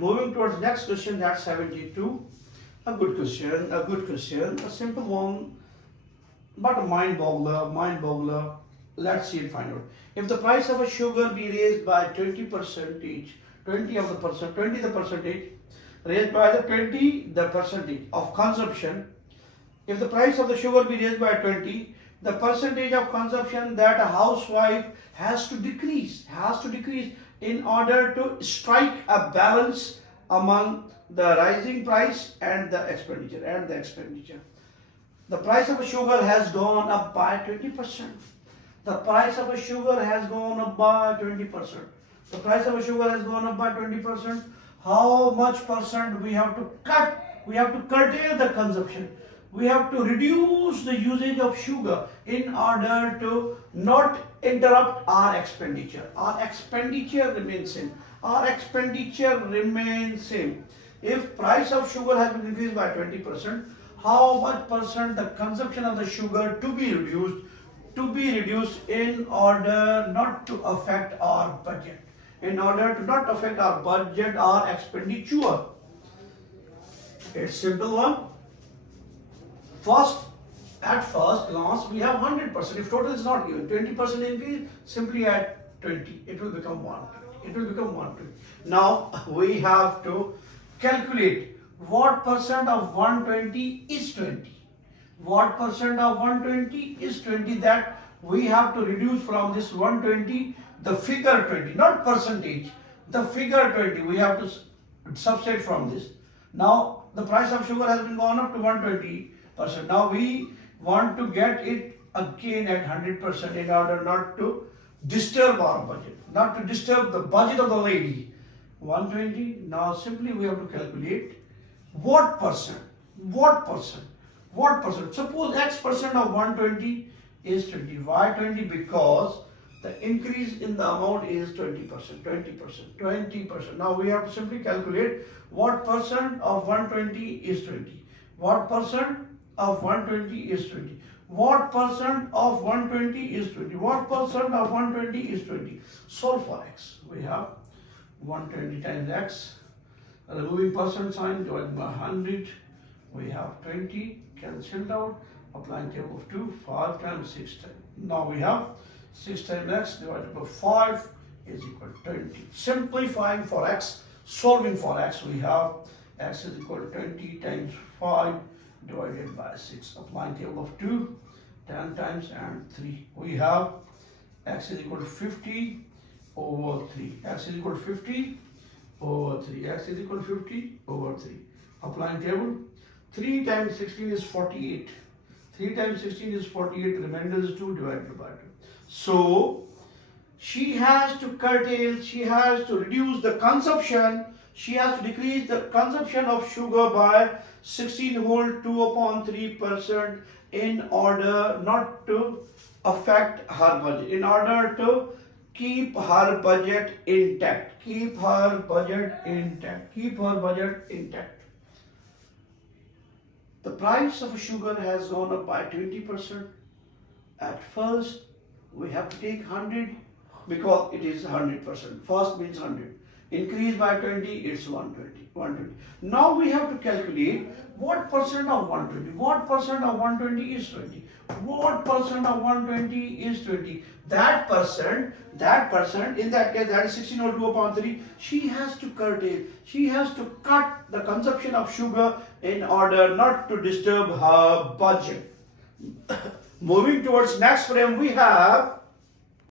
Moving towards next question, that's 72. A good question, a simple one, but a mind boggler. Let's see and find out. If the price of a sugar be raised by 20 percentage, 20 the percentage, raised by the 20 the percentage of consumption. If the price of the sugar be raised by 20, the percentage of consumption that a housewife has to decrease in order to strike a balance among the rising price and the expenditure. The price of sugar has gone up by 20%. The price of sugar has gone up by 20%. The price of sugar has gone up by 20%. How much percent we have to cut? We have to curtail the consumption. We have to reduce the usage of sugar in order to not interrupt our expenditure. Our expenditure remains same. If price of sugar has been increased by 20%, how much percent the consumption of the sugar to be reduced in order not to affect our budget, our expenditure? It's simple one. At first glance, we have 100%. If total is not given, 20% increase, simply add 20. It will become 120. Now we have to calculate what percent of 120 is 20. What percent of 120 is 20? That we have to reduce from this 120 the figure 20, not percentage. The figure 20 we have to subtract from this. Now the price of sugar has been gone up to 120%. Now we want to get it again at 100% in order not to disturb our budget, not to disturb the budget of the lady. 120. Now simply we have to calculate what percent. Suppose X percent of 120 is 20. Why 20? Because the increase in the amount is 20%. Now we have to simply calculate what percent of 120 is 20. What percent of 120 is 20. What percent of 120 is 20. What percent of 120 is 20. Solve for X. We have 120 times X. Removing percent sign, divided by 100. We have 20 cancelled out. Applying table of 2. 5 times 6 times. Now we have 6 times X divided by 5 is equal to 20. Simplifying for X, solving for X, we have X is equal to 20 times 5 divided by 6. Applying table of 2, 10 times and 3. We have X is equal to 50 over 3. X is equal to 50 over 3. X is equal to 50 over 3. Applying table, 3 times 16 is 48. 3 times 16 is 48. Remainder is 2 divided by 2. So she has to curtail, she has to reduce the consumption, she has to decrease the consumption of sugar by 16 whole 2/3% in order not to affect her budget, in order to keep her budget intact. The price of sugar has gone up by 20%. At first, we have to take 100 because it is 100%. First means 100. Increase by 20, it's 120. Now we have to calculate what percent of 120. What percent of 120 is 20. What percent of 120 is 20. That percent, in that case, that is 16 over 2/3. She has to curtail. She has to cut the consumption of sugar in order not to disturb her budget. Moving towards next frame, we have